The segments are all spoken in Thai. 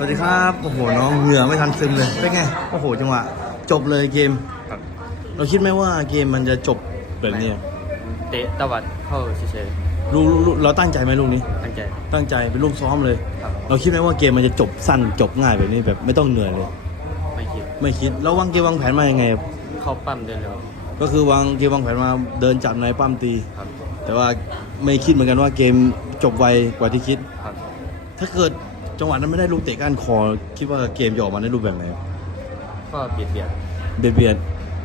สวัสดีครับโอ้โหน้องเหงื่อไม่ทันซึมเลยเป็นไงโอ้โหจังหวะจบเลยเกม ครับเราคิดไหมว่าเกมมันจะจบแบบนี้เตะตะวัดเข้าเฉยลูกลูกลูกเราตั้งใจไหมลูกนี้ ๆตั้งใจ ตั้งใจเป็นลูกซ้อมเลย ครับ เราคิดไหมว่าเกมมันจะจบสั้นจบง่ายแบบนี้แบบไม่ต้องเหนื่อยเลย ไม่คิดไม่คิดแล้ววางเกมวางแผนมายังไงเข้าปั้มเดินเร็วก็คือวางเกมวางแผนมาเดินจับในปั้มตี ครับแต่ว่าไม่คิดเหมือนกันว่าเกมจบไวกว่าที่คิด ครับถ้าเกิด จังหวะนั้นไม่ได้ลูกเตะก้านคอ คิดว่าเกมจะออกมาในรูปแบบไหนก็เบียดเบียดเบียดเบียด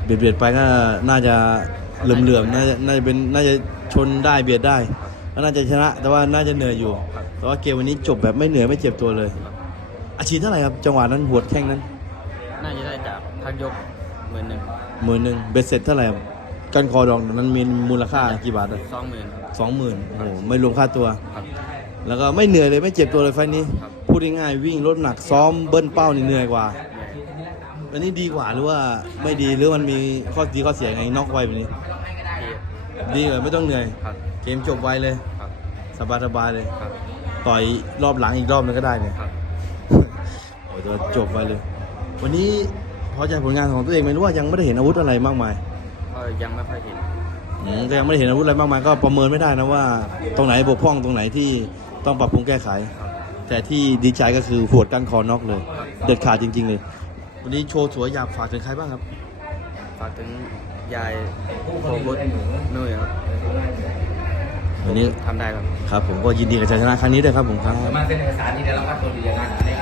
เบียดเบียดไปก็น่าจะเหลื่อมเหลื่อมๆน่าจะน่าจะเป็นน่าจะชนได้เบียดได้ก็น่าจะชนะ แต่ว่าน่าจะเหนื่อยอยู่ แต่ว่าเกมวันนี้จบแบบไม่เหนื่อยไม่เจ็บตัวเลยครับอาชีพเท่าไหร่ครับจังหวะนั้นหัวดแข้งนั้น น่าจะได้จากพักยกหมื่นหนึ่งหมื่นหนึ่งเบ็ดเสร็จเท่าไหร่ครับกันคอดองนั้นมีมูลค่ากี่บาทเลยสองหมื่นสองหมื่นโอ้โหไม่รวมค่าตัวครับแล้วก็ไม่เหนื่อยเลยไม่เจ็บตัวเลยไฟล์นี้ครับ พูดง่ายๆวิ่งลดหนักซ้อมเบิ้ลเป้านี่เหนื่อยกว่าเหนื่อยอันนี้ดีกว่าหรือว่าไม่ดีหรือมันมีข้อดีข้อเสียไงน็อกไวแบบนี้ดีดีเลยไม่ต้องเหนื่อย ครับ เกมจบไวเลยครับ สบายสบายๆเลย ครับ ต่อยรอบหลังอีกรอบนึงก็ได้เนี่ยครับ โอ้ยตัวจบไวเลย วันนี้พอใจผลงานของตัวเองไหมหรือว่ายังไม่ได้เห็นอาวุธอะไรมากมายก็ยังไม่ค่อยเห็น อืมก็ยังไม่ได้เห็นอาวุธอะไรมากมายก็ประเมินไม่ได้นะว่า ตรงไหนบกพร่องตรงไหนที่ต้องปรับปรุงแก้ไข ครับ แต่ที่ดีใจก็คือหัวดกันคอน็อกเลย เด็ดขาดจริง ๆ เลย วันนี้โชว์สวยอยากฝากถึงใครบ้างครับ ฝากถึงยายโคบุตนุ่ยครับวันนี้ทำได้ครับ ครับ ผมก็ยินดีกับชัยชนะครั้งนี้ด้วยครับผมครับ สามารถเซ็นเอกสารนี่เดี๋ยวเราพัดตัวดีอย่างนั้น